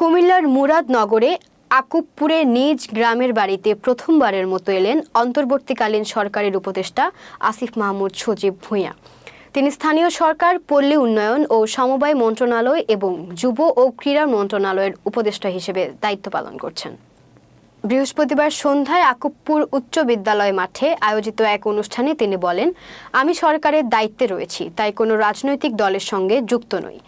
কুমিল্লার মুরাদনগরে আকুবপুরে নিজ গ্রামের বাড়িতে প্রথমবারের মতো এলেন অন্তর্বর্তীকালীন সরকারের উপদেষ্টা আসিফ মাহমুদ সজীব ভূঁইয়া। তিনি স্থানীয় সরকার, পল্লী উন্নয়ন ও সমবায় মন্ত্রণালয় এবং যুব ও ক্রীড়া মন্ত্রণালয়ের উপদেষ্টা হিসেবে দায়িত্ব পালন করছেন। বৃহস্পতিবার সন্ধ্যায় আকুবপুর উচ্চ বিদ্যালয় মাঠে আয়োজিত এক অনুষ্ঠানে তিনি বলেন, আমি সরকারের দায়িত্বে রয়েছি, তাই কোনো রাজনৈতিক দলের সঙ্গে যুক্ত নই।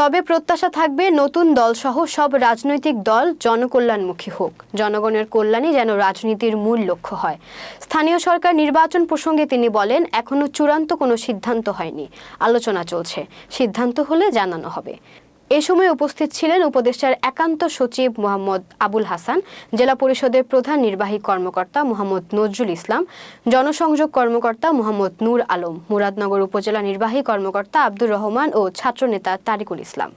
তবে প্রত্যাশা থাকবে নতুন দলসহ সব রাজনৈতিক দল জনকল্যাণমুখী হোক, জনগণের কল্যাণই যেন রাজনীতির মূল লক্ষ্য হয়। স্থানীয় সরকার নির্বাচন প্রসঙ্গে তিনি বলেন, এখনো চূড়ান্ত কোনো সিদ্ধান্ত হয়নি, আলোচনা চলছে, সিদ্ধান্ত হলে জানানো হবে। এ সময় উপস্থিত ছিলেন উপদেষ্টার একান্ত সচিব মোহাম্মদ আবুল হাসান, জেলা পরিষদের প্রধান নির্বাহী কর্মকর্তা মোহাম্মদ নজরুল ইসলাম, জনসংযোগ কর্মকর্তা মোহাম্মদ নূর আলম, মুরাদনগর উপজেলা নির্বাহী কর্মকর্তা আব্দুর রহমান ও ছাত্রনেতা তারিকুল ইসলাম।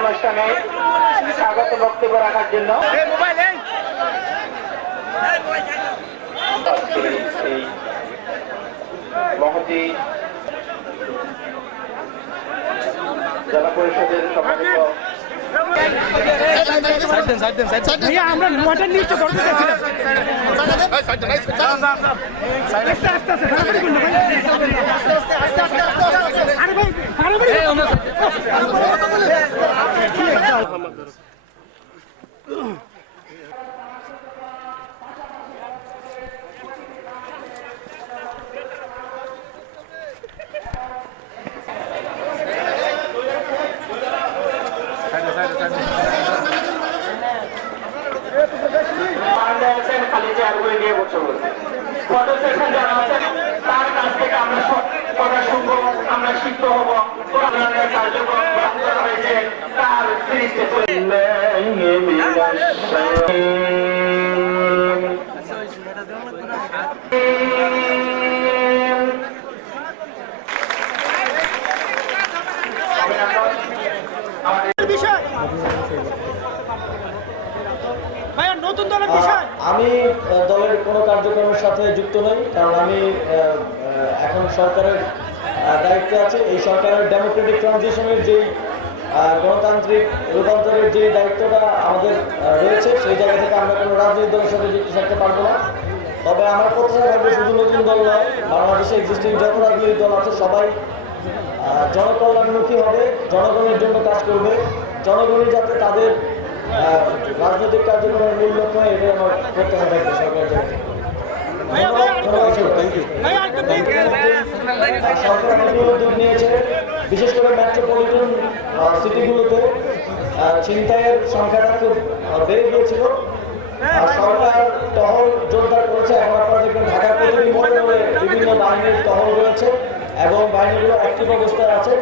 অনুষ্ঠানে স্বাগত বক্তব্য রাখার জন্য মহতী জেলা পরিষদের সম্মানিত খালি চেয়ারগুলি দিয়ে বসে বলছে ফটো সেশন যারা আছেন তার কাছ থেকে আমরা কথা শুনবো, আমরা শিখতে হবো কার্যক্রম করা হয়েছে তার আমি দলের কোনো কার্যক্রমের সাথে যুক্ত নই, কারণ আমি এখন সরকারের দায়িত্বে আছি। এই সরকারের ডেমোক্রেটিক ট্রানজিশনের যেই গণতান্ত্রিক রূপান্তরের যে দায়িত্বটা আমাদের রয়েছে, সেই জায়গা থেকে আমরা কোনো রাজনৈতিক দলের সাথে যুক্ত থাকতে পারবো না। তবে আমার প্রত্যাশা থাকবে শুধু নতুন দল নয়, বাংলাদেশে এক্সিস্টিং যত রাজনৈতিক দল আছে সবাই জনকল্যাণমুখী হবে, জনগণের জন্য কাজ করবে, জনগণই যাতে তাদের রাজনৈতিক কার্যক্রমের মূল লক্ষ্য হয়, এটাই আমার প্রত্যাশা থাকবে সরকারের জন্য। সরকার অনেকগুলো উদ্যোগ নিয়েছে, বিশেষ করে মেট্রোপলিটন সিটিগুলোতে ছিনতাইয়ের সংখ্যাটা খুব বেড়ে গিয়েছিল। সরকার টহল জোরদার করেছে। এখন আপনারা দেখবেন ঢাকার প্রতিটি মোড়ে মোড়ে বিভিন্ন বাহিনীর টহল রয়েছে এবং বাহিনীগুলো অ্যাক্টিভ অবস্থায় আছে।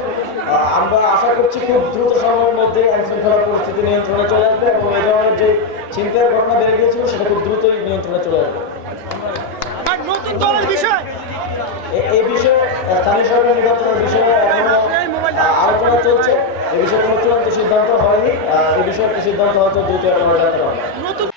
আমরা আশা করছি খুব দ্রুত সময়ের মধ্যে আইনশৃঙ্খলা পরিস্থিতি নিয়ন্ত্রণে চলে আসবে এবং এই ধরনের যে ছিনতাইয়ের ঘটনা বেড়ে গিয়েছিল সেটা খুব দ্রুতই নিয়ন্ত্রণে চলে আসবে। এই বিষয়ে স্থানীয় সরকার নির্বাচনের বিষয়ে এখনো আলোচনা চলছে। এই বিষয়ে কোনো চূড়ান্ত সিদ্ধান্ত হয়নি। এই বিষয়ে একটা সিদ্ধান্ত হয়তো দ্রুত আমরা জানতে পারবো।